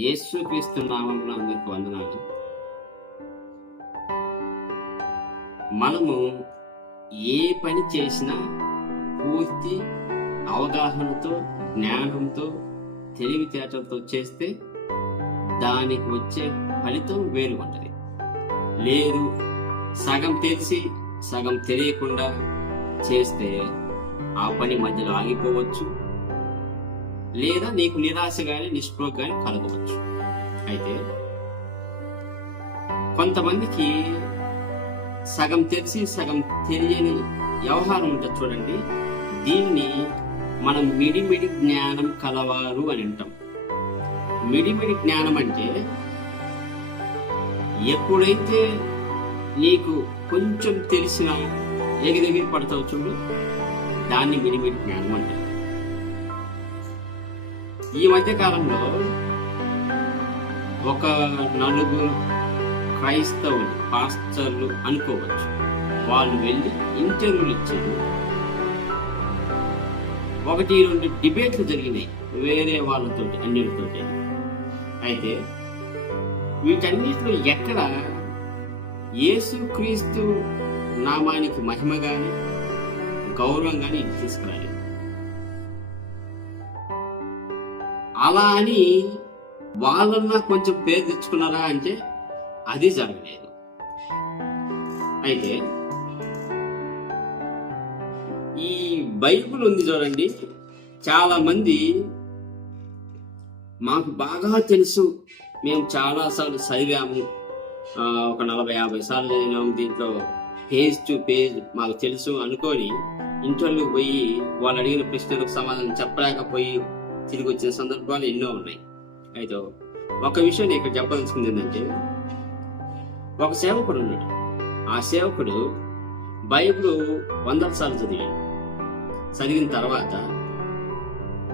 యేసుక్రీస్తు నామమున అందరికి వందనాలు. మనము ఏ పని చేసినా పూర్తి అవగాహనతో, జ్ఞానంతో, తెలివితేటలతో చేస్తే దానికి వచ్చే ఫలితం వేరు ఉంటుంది. లేదు సగం తెలిసి సగం తెలియకుండా చేస్తే ఆ పని మధ్యలో ఆగిపోవచ్చు, లేదా నీకు నిరాశ కానీ నిస్పృహ కానీ కలగవచ్చు. అయితే కొంతమందికి సగం తెలిసి సగం తెలియని వ్యవహారం ఉంటుంది చూడండి. దీన్ని మనం మిడిమిడి జ్ఞానం కలవారు అని అంటాం. మిడిమిడి జ్ఞానం అంటే ఎప్పుడైతే నీకు కొంచెం తెలిసినా ఎగిరెగిరి పడతావు చూడు, దాన్ని మిడిమిడి జ్ఞానం అంటారు. ఈ మధ్య కాలంలో ఒక నలుగురు క్రైస్తవులు పాస్టర్లు అనుకోవచ్చు, వాళ్ళు వెళ్ళి ఇంటర్వ్యూలు ఇచ్చారు. 1-2 డిబేట్లు జరిగినాయి వేరే వాళ్ళతో, అన్యులతో. అయితే వీటన్నిటిలో ఎక్కడ యేసుక్రీస్తు నామానికి మహిమ గాని గౌరవం గాని తీసుకురాలి. అలా అని వాళ్ళన్నా కొంచెం పేరు తెచ్చుకున్నారా అంటే అది జరగలేదు. అయితే ఈ బైబిల్ ఉంది చూడండి, చాలా మంది మాకు బాగా తెలుసు, మేము చాలా సార్లు చదివాము, ఒక 40-50 సార్లు చదివాము, దీంట్లో పేజ్ టు పేజ్ మాకు తెలుసు అనుకొని ఇంటర్వ్యూకి పోయి వాళ్ళు అడిగిన ప్రశ్నలకు సమాధానం చెప్పలేకపోయి తిరిగి వచ్చిన సందర్భాలు ఎన్నో ఉన్నాయి. అయితే ఒక విషయం నేను ఇక్కడ చెప్పదలుచుకుంది ఏంటంటే, ఒక సేవకుడు ఉన్నాడు. ఆ సేవకుడు బైబిల్ 100 సార్లు చదివాడు. చదివిన తర్వాత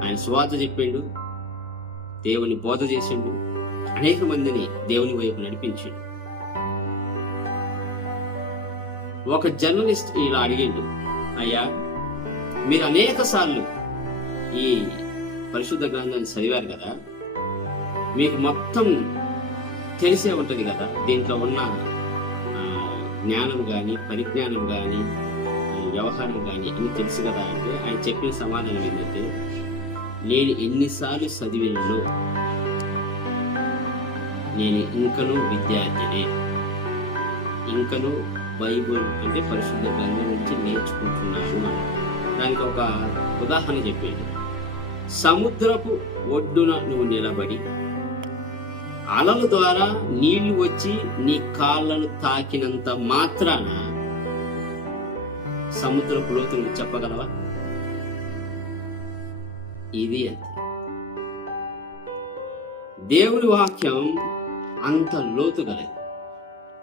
ఆయన సువార్త చెప్పిండు, దేవుని బోధ చేసిండు, అనేక మందిని దేవుని వైపు నడిపించాడు. ఒక జర్నలిస్ట్ ఇలా అడిగిండు, అయ్యా మీరు అనేక సార్లు ఈ పరిశుద్ధ గ్రంథాన్ని చదివారు కదా, మీకు మొత్తం తెలిసే ఉంటుంది కదా, దీంట్లో ఉన్న జ్ఞానం కానీ పరిజ్ఞానం కానీ వ్యవహారం కానీ అన్ని తెలుసు కదా అంటే ఆయన చెప్పిన సమాధానం ఏంటంటే, నేను ఎన్నిసార్లు చదివినో నేను ఇంకనూ విద్యార్థినే, ఇంకనూ బైబుల్ అంటే పరిశుద్ధ గ్రంథం నుంచి నేర్చుకుంటున్నాను అని. దానికి ఒక ఉదాహరణ చెప్పాడు. సముద్రపు ఒడ్డున నువ్వు నిలబడి అలల ద్వారా నీళ్లు వచ్చి నీ కాళ్ళను తాకినంత మాత్రాన సముద్రపు లోతును చెప్పగలవా? ఇది అంతే. దేవుని వాక్యం అంత లోతు గలది.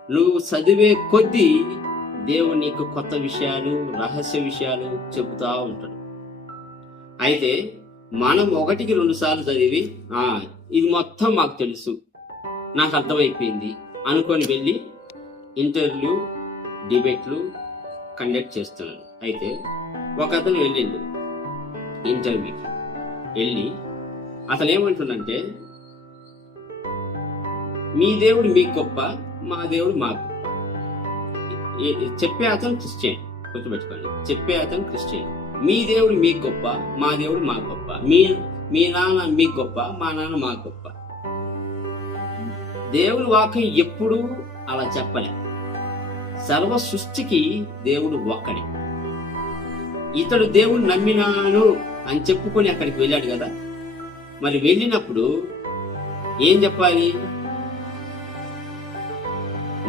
నువ్వు చదివే కొద్దీ దేవుడు నీకు కొత్త విషయాలు, రహస్య విషయాలు చెబుతా ఉంటాడు. అయితే మనం 1-2 సార్లు చదివి ఇది మొత్తం మాకు తెలుసు, నాకు అర్థమైపోయింది అనుకొని వెళ్ళి ఇంటర్వ్యూ, డిబేట్లు కండక్ట్ చేస్తున్నాడు. అయితే ఒక అతను వెళ్ళిండు ఇంటర్వ్యూకి. వెళ్ళి అతను ఏమంటుండంటే, మీ దేవుడు మీకు గొప్ప, మా దేవుడు మాకు గొప్ప. చెప్పే అతను క్రిస్టియన్, గుర్తుపెట్టుకోండి, చెప్పే అతను క్రిస్టియన్. మీ దేవుడు మీకు గొప్ప, మా దేవుడు మాకు గొప్ప. మీ నాన్న మీకు గొప్ప, మా నాన్న మాకు గొప్ప. దేవుని వాక్యం ఎప్పుడూ అలా చెప్పలే. సర్వ సృష్టికి దేవుడు ఒక్కడే. ఇతడు దేవుడు నమ్మినాను అని చెప్పుకొని అక్కడికి వెళ్ళాడు కదా, మరి వెళ్ళినప్పుడు ఏం చెప్పాలి?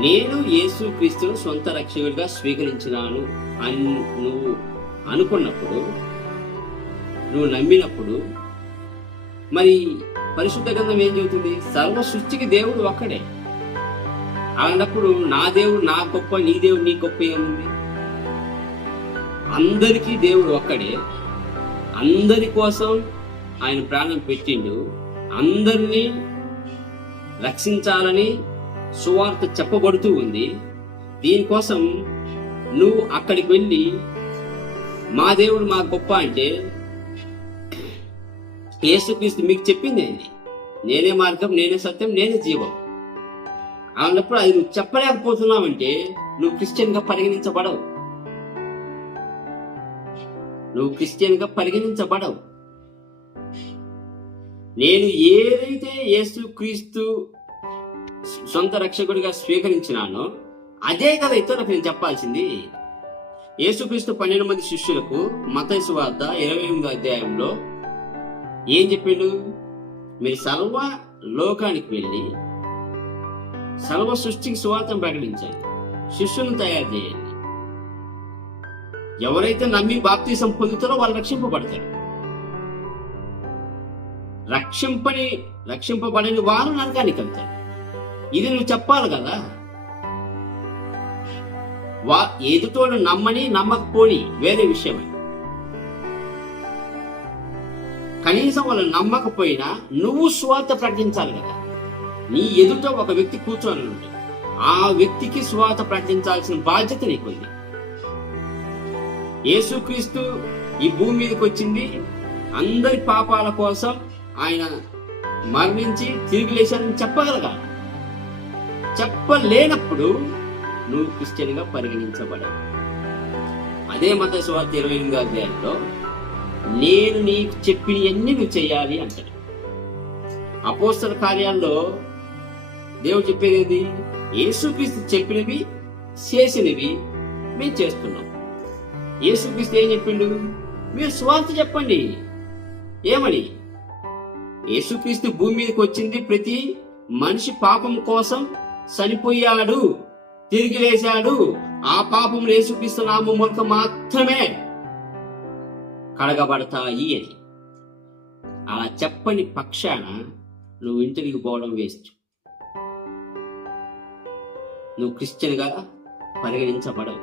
నేను యేసుక్రీస్తును సొంత రక్షకుడిగా స్వీకరించినాను అని నువ్వు అనుకున్నప్పుడు, నువ్వు నమ్మినప్పుడు, మరి పరిశుద్ధ గ్రంథం ఏం చెబుతుంది? సర్వ సృష్టికి దేవుడు ఒక్కడే. అలాంటప్పుడు నా దేవుడు నా గొప్ప, నీ దేవుడు నీ గొప్ప ఏముంది? అందరికీ దేవుడు ఒక్కడే. అందరి కోసం ఆయన ప్రాణం పెట్టిండు. అందరినీ రక్షించాలని సువార్త చెప్పబడుతూ ఉంది. దీనికోసం నువ్వు అక్కడికి వెళ్ళి మా దేవుడు మా గొప్ప అంటే యేసుక్రీస్తు మీకు చెప్పింది ఏంటి? నేనే మార్గం, నేనే సత్యం, నేనే జీవం అన్నప్పుడు అది నువ్వు చెప్పలేకపోతున్నావంటే నువ్వు క్రిస్టియన్గా పరిగణించబడవు. నేను ఏదైతే యేసుక్రీస్తు సొంత రక్షకుడిగా స్వీకరించినానో అదే కదా ఇతరులకు నేను చెప్పాల్సింది. యేసుక్రీస్తు 12 మంది శిష్యులకు మత్తయి సువార్త 28వ అధ్యాయంలో ఏం చెప్పిండు? మీరు సర్వ లోకానికి వెళ్ళి సర్వ సృష్టికి సువార్తను ప్రకటించండి, శిష్యులను తయారు చేయండి. ఎవరైతే నమ్మి బాప్తిసం పొందుతారో వాళ్ళు రక్షింపబడతారు. రక్షింపబడని వారు నరకానికి వెళ్తారు. ఇది నువ్వు చెప్పాలి కదా. ఎదుటోడు నమ్మకపోని వేరే విషయమే. కనీసం వాళ్ళు నమ్మకపోయినా నువ్వు సువార్త ప్రకటించాలి కదా. నీ ఎదుట ఒక వ్యక్తి కూర్చొని ఉంటే ఆ వ్యక్తికి సువార్త ప్రకటించాల్సిన బాధ్యత నీకుంది. యేసుక్రీస్తు ఈ భూమి మీదకి వచ్చింది అందరి పాపాల కోసం. ఆయన మరణించి తిరిగి లేచారని చెప్పగలగాలి. చెప్పలేనప్పుడు నువ్వు క్రిస్టియన్గా పరిగణించబడవు. అదే మత్తయి సువార్త 28వ అధ్యాయంలో నేను నీకు చెప్పినవన్నీ నువ్వు చేయాలి అంటాడు. అపోస్తల కార్యాల్లో దేవుడు చెప్పేది ఏంది? యేసుక్రీస్తు చెప్పినవి చేసినవి మేము చేస్తున్నాం. యేసుక్రీస్తు ఏం చెప్పిండు? మీరు సువార్త చెప్పండి. ఏమని? యేసుక్రీస్తు భూమి మీదకి వచ్చింది ప్రతి మనిషి పాపం కోసం చనిపోయాడు, తిరిగి లేచాడు. ఆ పాపం యేసుక్రీస్తు నామం మూలక మాత్రమే కడగబడతాయి అని. అలా చెప్పని పక్షాన నువ్వు ఇంటికి పోవడం వేస్ట్. నువ్వు క్రిస్టియన్గా పరిగణించబడవు.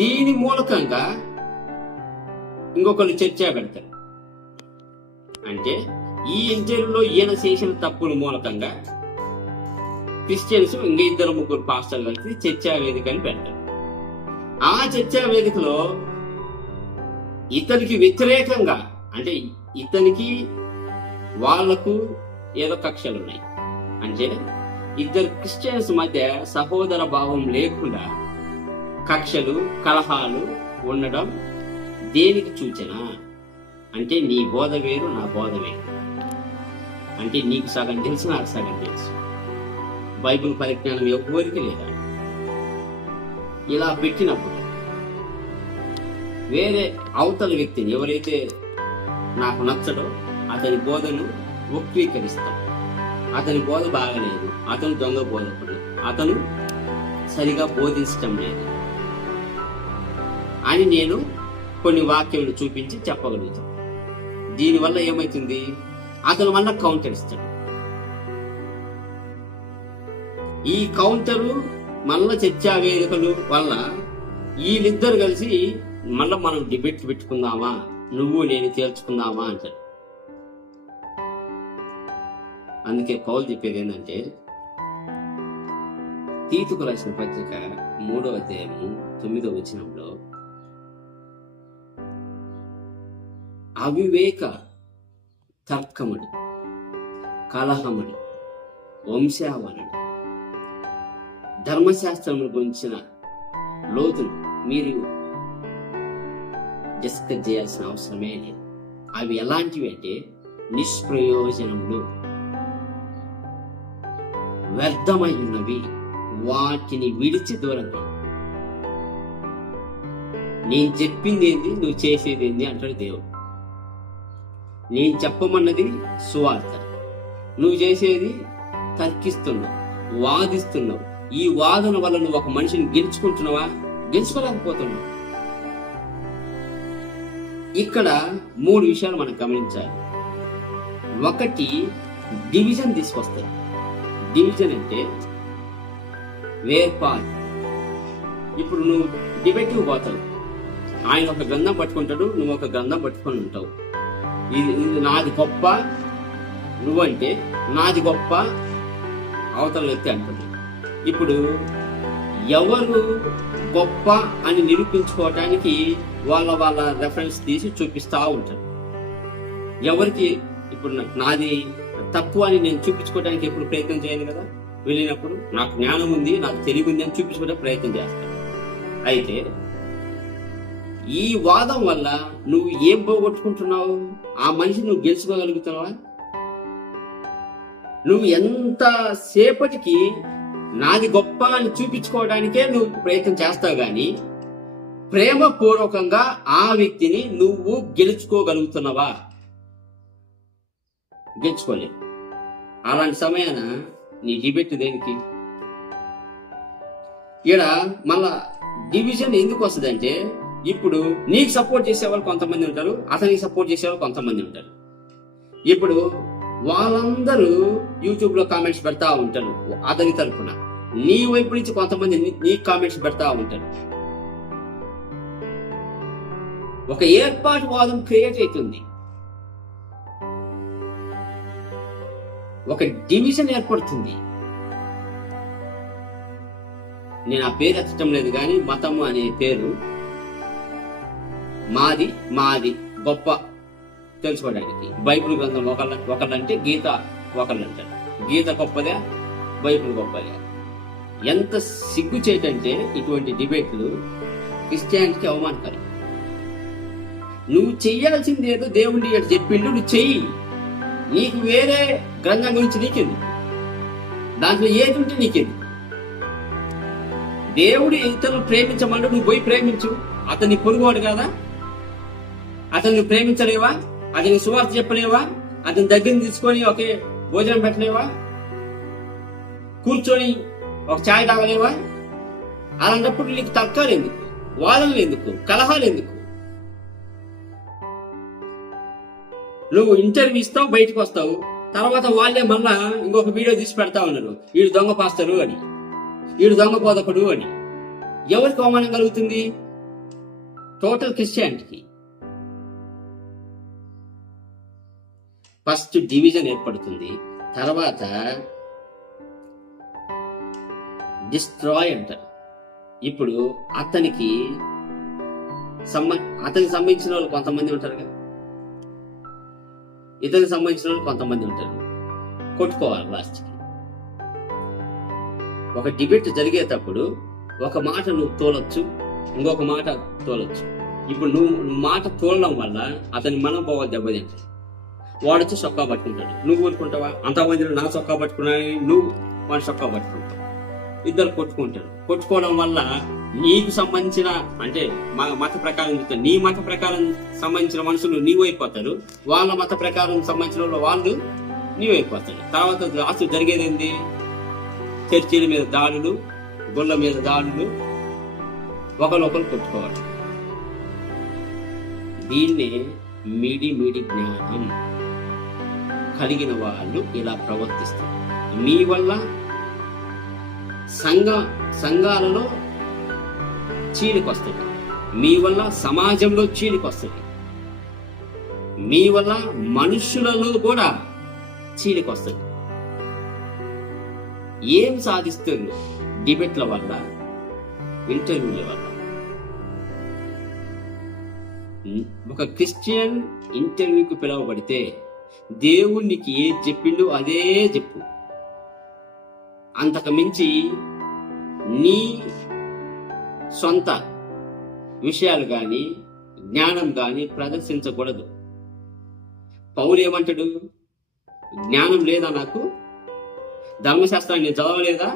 దీని మూలకంగా ఇంకొకరు చర్చ పెడతారు. అంటే ఈ ఇంటర్వ్యూలో ఈయన చేసిన తప్పుల మూలకంగా క్రిస్టియన్స్ ఇంకా 2-3 పాస్టర్లు కలిసి చర్చా వేదిక అని పెడతారు. ఆ చర్చా వేదికలో ఇతనికి వ్యతిరేకంగా, అంటే ఇతనికి వాళ్లకు ఏదో కక్షలు ఉన్నాయి. అంటే ఇద్దరు క్రిస్టియన్స్ మధ్య సహోదర భావం లేకుండా కక్షలు, కలహాలు ఉండడం దేనికి సూచన? అంటే నీ బోధ వేరు, నా బోధ వేరు. అంటే నీకు సగం తెలుసు, నాకు సగం తెలుసు. బైబిల్ పరిజ్ఞానం ఎవరికి లేదా? ఇలా పెట్టినప్పుడు వేరే అవతల వ్యక్తిని ఎవరైతే నాకు నచ్చడో అతని బోధను వక్రీకరిస్తాం. అతని బోధ బాగలేదు, అతను దొంగ బోధకుడు, అతను సరిగా బోధించటం లేదు అని నేను కొన్ని వాక్యాలను చూపించి చెప్పగలుగుతాం. దీనివల్ల ఏమవుతుంది? అతను మళ్ళా కౌంటర్ ఇస్తాడు. ఈ కౌంటరు మళ్ళా చర్చా వేదికలు వల్ల వీళ్ళిద్దరు కలిసి మళ్ళా మనం డిబేట్ పెట్టుకుందామా, నువ్వు నేను తేల్చుకుందామా అంటాడు. అందుకే పౌలు చెప్పేది ఏంటంటే, తీతుకు రాసిన పత్రిక 3వ అధ్యాయము 9వ వచనంలో అవివేక తర్కముడు, కలహముడు, వంశావళుడు, ధర్మశాస్త్రమును గురించిన లోతులు మీరు డిస్కస్ చేయాల్సిన అవసరమే లేదు. అవి ఎలాంటివి అంటే నిష్ప్రయోజనములు, వ్యర్థమై ఉన్నవి, వాటిని విడిచి దూరంగా. నేను చెప్పింది ఏంది, నువ్వు చేసేది ఏంది అంటాడు దేవుడు. నేను చెప్పమన్నది సువార్త, నువ్వు చేసేది తర్కిస్తున్నావు, వాదిస్తున్నావు. ఈ వాదన వల్ల నువ్వు ఒక మనిషిని గెలుచుకుంటున్నావా? గెలుచుకోలేకపోతున్నావు. ఇక్కడ 3 విషయాలు మనం గమనించాలి. ఒకటి, డివిజన్ తీసుకొస్తారు. డివిజన్ అంటే వేర్పాటు. ఇప్పుడు నువ్వు డిబేట్కి పోతావు, ఆయన ఒక గ్రంథం పట్టుకుంటాడు, నువ్వు ఒక గ్రంథం పట్టుకొని ఉంటావు. ఇది నాది గొప్ప, నువ్వంటే నాది గొప్ప అవతల వ్యక్తి అంటుంది. ఇప్పుడు ఎవరు గొప్ప అని నిరూపించుకోవటానికి వాళ్ళ రెఫరెన్స్ తీసి చూపిస్తూ ఉంటారు. ఎవరికి ఇప్పుడు నాది తప్పు అని నేను చూపించుకోవడానికి ఎప్పుడు ప్రయత్నం చేయను కదా. వెళ్ళినప్పుడు నాకు జ్ఞానం ఉంది, నాకు తెలివి ఉంది అని చూపించుకోవడానికి ప్రయత్నం చేస్తాను. అయితే ఈ వాదం వల్ల నువ్వు ఏం పోగొట్టుకుంటున్నావు? ఆ మనిషి నువ్వు గెలుచుకోగలుగుతున్నావా? నువ్వు ఎంత సేపటికి నాది గొప్ప అని చూపించుకోవడానికే నువ్వు ప్రయత్నం చేస్తావు గాని ప్రేమపూర్వకంగా ఆ వ్యక్తిని నువ్వు గెలుచుకోగలుగుతున్నావా? గెలుచుకోలేవు. అలాంటి సమయాన నీ డిబేట్ దేనికి? ఇక్కడ మళ్ళా డివిజన్ ఎందుకు వస్తుంది అంటే, ఇప్పుడు నీకు సపోర్ట్ చేసేవాళ్ళు కొంతమంది ఉంటారు, అతనికి సపోర్ట్ చేసేవాళ్ళు కొంతమంది ఉంటారు. ఇప్పుడు వాళ్ళందరూ యూట్యూబ్ లో కామెంట్స్ పెడతా ఉంటారు అతని తరఫున, నీ వైపు నుంచి కొంతమంది నీ కామెంట్స్ పెడతా ఉంటారు. ఒక ఏర్పాటు వాదం క్రియేట్ అవుతుంది, ఒక డివిజన్ ఏర్పడుతుంది. నేను ఆ పేరు ఎత్తడం లేదు కానీ మతము అనే పేరు మాది గొప్ప తెలుసుకోవడానికి. బైబిల్ గ్రంథం ఒకళ్ళంటే గీత ఒకళ్ళంటారు. గీత గొప్పదే, బైబిల్ గొప్పదే. ఎంత సిగ్గు చేయటంటే ఇటువంటి డిబేట్లు క్రిస్టియానిటీకి అవమానకరం. నువ్వు చెయ్యాల్సింది ఏదో దేవుడి చెప్పిండు, నువ్వు చెయ్యి. నీకు వేరే గ్రంథం గురించి నీకెందుకు? దాంట్లో ఏది ఉంటే నీకెందుకు? దేవుడు ఇతరులు ప్రేమించమంటే నువ్వు పోయి ప్రేమించు. అతన్ని పొరుగువాడు కదా, అతన్ని ప్రేమించలేవా? అతని సువార్త చెప్పలేవా? అతని దగ్గర తీసుకొని ఒకే భోజనం పెట్టలేవా? కూర్చొని ఒక ఛాయ్ తాగలేవా? అలాంటప్పుడు నీకు తర్కాలు ఎందుకు? వాదనలు ఎందుకు? కలహాలు ఎందుకు? నువ్వు ఇంటర్వ్యూ ఇస్తావు, బయటకు వస్తావు, తర్వాత వాళ్ళే మళ్ళా ఇంకొక వీడియో తీసి పెడతా ఉన్నారు, వీడు దొంగ పాస్తరు అని, వీడు దొంగ బోధకుడు అని. ఎవరికి అవమానం కలుగుతుంది? టోటల్ క్రిస్టియానిటీకి. ఫస్ట్ డివిజన్ ఏర్పడుతుంది, తర్వాత డిస్ట్రాయ్ అంటారు. ఇప్పుడు అతనికి సంబంధించిన వాళ్ళు కొంతమంది ఉంటారు కదా, ఇతనికి సంబంధించిన వాళ్ళు కొంతమంది ఉంటారు. కొట్టుకోవాలి లాస్ట్కి. ఒక డిబేట్ జరిగేటప్పుడు ఒక మాట నువ్వు తోలొచ్చు, ఇంకొక మాట తోలొచ్చు. ఇప్పుడు నువ్వు మాట తోలడం వల్ల అతని మనోభావాలు దెబ్బతింటాయి. వాడొచ్చి చొక్కా పట్టుకుంటాడు, నువ్వు ఊరుకుంటావా? అంతమంది నా చొక్కా పట్టుకున్నాని నువ్వు వాడి చొక్కా పట్టుకుంటావు, ఇద్దరు కొట్టుకుంటారు. కొట్టుకోవడం వల్ల నీకు సంబంధించిన అంటే మత ప్రకారం నీ మత ప్రకారం సంబంధించిన మనుషులు నీవైపోతారు, వాళ్ళ మత ప్రకారం సంబంధించిన వాళ్ళు నీవైపోతారు. తర్వాత లాస్ట్ జరిగేది ఏంది? చర్చిల మీద దాడులు, గుళ్ళ మీద దాడులు, ఒకరొకరు కొట్టుకోవాలి. దీన్నే మీడి జ్ఞానం కలిగిన వాళ్ళు ఇలా ప్రవర్తిస్తారు. మీ వల్ల సంఘాలలో చీలికొస్తుంది, మీ వల్ల సమాజంలో చీలికొస్తుంది, మీ వల్ల మనుషులలో కూడా చీలికొస్తుంది. ఏం సాధిస్తారు? డిబేట్ల వల్ల, ఇంటర్వ్యూల వల్ల. ఒక క్రిస్టియన్ ఇంటర్వ్యూకి పిలువబడితే దేవునికి ఏది చెప్పిండు అదే చెప్పు. అంతకు మించి నీ సొంత విషయాలు గాని జ్ఞానం గాని ప్రదర్శించకూడదు. పౌలు ఏమంటాడు? జ్ఞానం లేదా నాకు? ధర్మశాస్త్రాన్ని నేను చదవలేదా?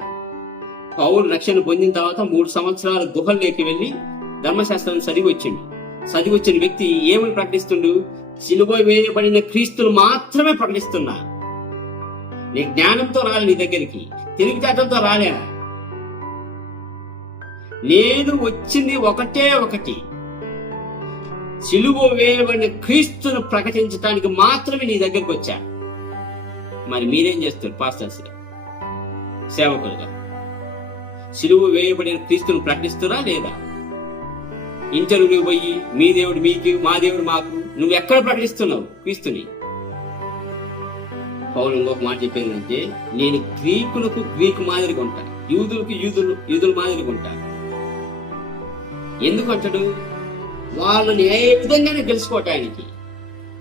పౌలు రక్షణ పొందిన తర్వాత 3 సంవత్సరాల గుహల్లోకి వెళ్ళి ధర్మశాస్త్రాన్ని చదివి వచ్చిన వ్యక్తి ఏమని ప్రకటిస్తుండు? సిలువ వేయబడిన క్రీస్తును మాత్రమే ప్రకటిస్తున్నా. నీ జ్ఞానంతో రాలే, నీ దగ్గరికి తెలివితేటలతో రాలే. నేను వచ్చింది ఒకటి, సిలువ వేయబడిన క్రీస్తును ప్రకటించడానికి మాత్రమే నీ దగ్గరికి వచ్చా. మరి మీరేం చేస్తారు? పాస్టర్స్ సేవకులుగా సిలువ వేయబడిన క్రీస్తును ప్రకటిస్తురా లేదా? ఇంటర్వ్యూ పోయి మీ దేవుడు మీకు, మా దేవుడు మాకు, నువ్వు ఎక్కడ ప్రకటిస్తున్నావు క్రీస్తుని? పౌలు ఇంకొక మాట చెప్పేదంటే, నేను గ్రీకులకు గ్రీకు మాదిరిగా ఉంటా, యూదులకు యూదుల మాదిరిగా ఉంటా. ఎందుకంటాడు? వాళ్ళని ఏ విధంగానే గెలుచుకోవటానికి.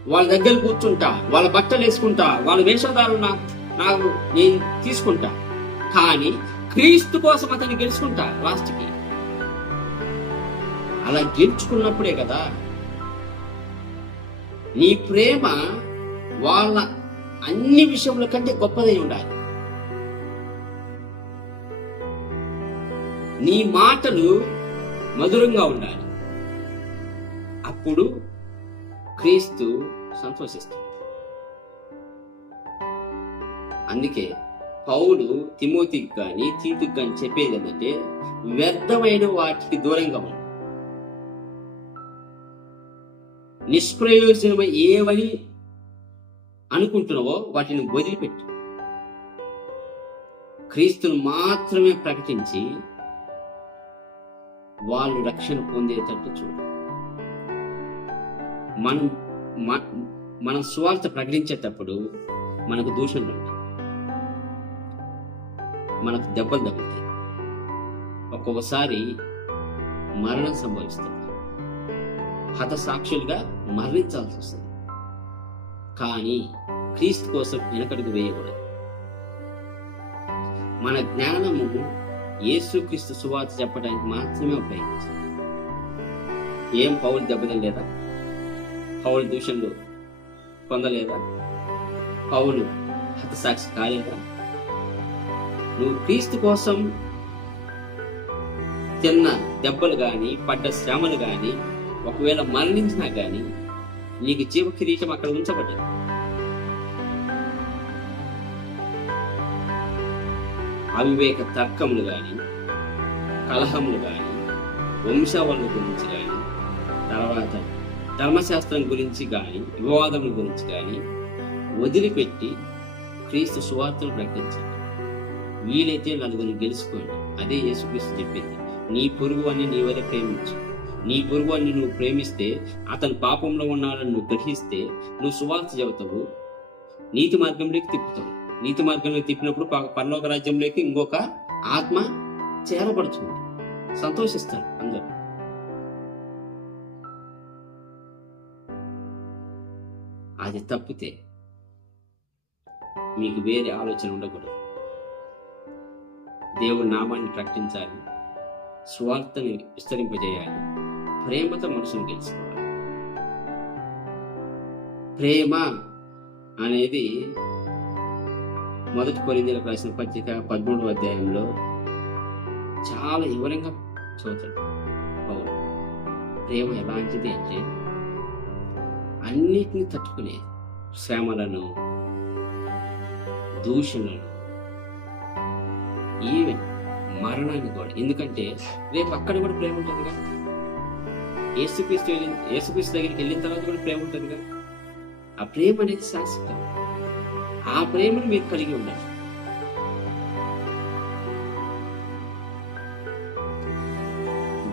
వాళ్ళ దగ్గర కూర్చుంటా, వాళ్ళ బట్టలు వేసుకుంటా, వాళ్ళ వేషధాలు నాకు నేను తీసుకుంటా. కానీ క్రీస్తు కోసం అతన్ని గెలుచుకుంటా లాస్ట్కి. అలా గెలుచుకున్నప్పుడే కదా నీ ప్రేమ వాళ్ళ అన్ని విషయముల కంటే గొప్పదై ఉండాలి. నీ మాటలు మధురంగా ఉండాలి. అప్పుడు క్రీస్తు సంతోషిస్తాడు. అందుకే పౌలు తిమోతికి కానీ తీతుకి కానీ చెప్పేది ఏంటంటే, వ్యర్థమైన వాటికి దూరంగా ఉండు, నిష్ప్రయోజనమై ఏవని అనుకుంటున్నావో వాటిని వదిలిపెట్టు, క్రీస్తును మాత్రమే ప్రకటించి వాళ్ళు రక్షణ పొందేటట్టు చూడు. మనం సువార్త ప్రకటించేటప్పుడు మనకు దూషణలు ఉంటాయి, మనకు దెబ్బలు తగ్గుతాయి, ఒక్కొక్కసారి మరణం సంభవిస్తుంది, హతసాక్షులుగా మరణించాల్సి వస్తుంది. కానీ క్రీస్తు కోసం వెనకడుగు వేయకూడదు. మన జ్ఞానము యేసుక్రీస్తు సువార్త చెప్పడానికి మాత్రమే ఉపయోగించాలి. ఏం పౌలు దెబ్బతినలేదా? పౌలు దూషణలు పొందలేదా? పౌలు హతసాక్షి కాలేదా? నువ్వు క్రీస్తు కోసం తిన్న దెబ్బలు గాని, పడ్డ శ్రమలు గాని, ఒకవేళ మరణించినా గాని నీకు జీవ కిరీటం అక్కడ ఉంచబడ్డది. అవివేక తర్కములు గాని, కలహములు గాని, వంశావళుల గురించి గాని, తర్వాత ధర్మశాస్త్రం గురించి గాని, వివాదముల గురించి గాని వదిలిపెట్టి క్రీస్తు సువార్తను ప్రకటించండి. వీలైతే నలుగురిని గెలుచుకోండి. అదే యేసుక్రీస్తు చెప్పింది, నీ పొరుగు అని నీ వలె ప్రేమించు. నీ పొరుగు అని నువ్వు ప్రేమిస్తే, అతను పాపంలో ఉన్నాడని నువ్వు గ్రహిస్తే, నువ్వు సువార్త చెబుతావు, నీతి మార్గంలోకి తిప్పుతావు. నీతి మార్గంలోకి తిప్పినప్పుడు పరలోక రాజ్యంలోకి ఇంకొక ఆత్మ చేరబడుతుంది. సంతోషిస్తారు అందరూ. అది తప్పితే మీకు వేరే ఆలోచన ఉండకూడదు. దేవుడి నామాన్ని ప్రకటించాలి, స్వార్థని విస్తరింపజేయాలి, ప్రేమతో మనసును గెలుచుకోవాలి. ప్రేమ అనేది 1 కొరింథీయులకు రాసిన పత్రిక 13వ అధ్యాయంలో చాలా వివరంగా చూస్తాడు పౌలు. ప్రేమ ఎలాంటిది అంటే అన్నిటిని తట్టుకునే, శ్రమలను, దూషణలను, ఈవెన్ మరణాన్ని కూడా. ఎందుకంటే రేపు అక్కడ కూడా ప్రేమ ఉంటుందిగా. యేసుక్రీస్తు దగ్గరికి వెళ్ళిన తర్వాత కూడా ప్రేమ ఉంటుందిగా. ఆ ప్రేమ అనేది శాశ్వతం. ఆ ప్రేమను మీరు కలిగి ఉండాలి.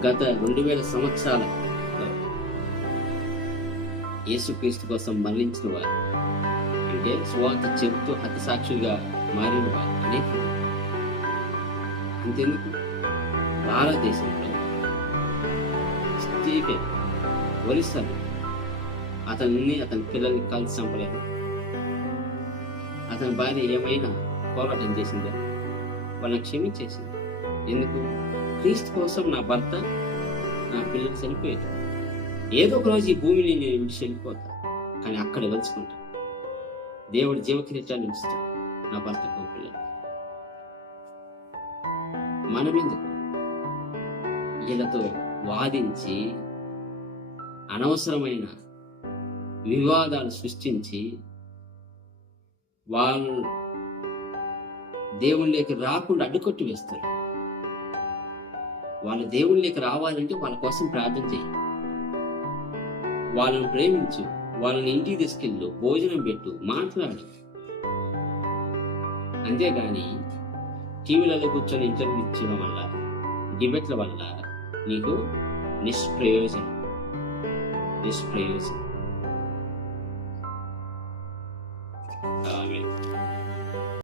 గత 2000 సంవత్సరాలలో యేసుక్రీస్తు కోసం మరణించిన వారు, అంటే సువార్త చెబుతూ హతసాక్షులుగా మారిన వారు అనేక. అంతెందుకు, భారతదేశంలో స్టీఫెన్ ఒరిస్సాలో అతని పిల్లల్ని కలిసి చంపలేదు. అతని భార్య ఏమైనా పోరాటం చేసిందో వాళ్ళని క్షమించేసింది. ఎందుకు? క్రీస్తు కోసం నా భర్త, నా పిల్లలు చనిపోయారు. ఏదో ఒక రోజు ఈ భూమిని నేను విడిచి వెళ్ళిపోతా, కానీ అక్కడ వెలుచుకుంటా. దేవుడు జీవకిరీటాన్ని ఇస్తాడు నా భర్తకు, పిల్లలు. మనమెందుకు వీళ్ళతో వాదించి అనవసరమైన వివాదాలు సృష్టించి వాళ్ళు దేవుళ్ళకి రాకుండా అడ్డుకొట్టి వేస్తారు. వాళ్ళ దేవుళ్ళకి రావాలంటే వాళ్ళ కోసం ప్రార్థన చేయి, వాళ్ళని ప్రేమించు, వాళ్ళని ఇంటికి తీసుకెళ్ళు, భోజనం పెట్టు, మాట్లాడు. అంతేగాని టీవీలలో కూర్చొని ఇంటర్వ్యూ ఇచ్చడం వల్ల, డిబేట్ల వల్ల నీకు నిష్ప్రయోజనం.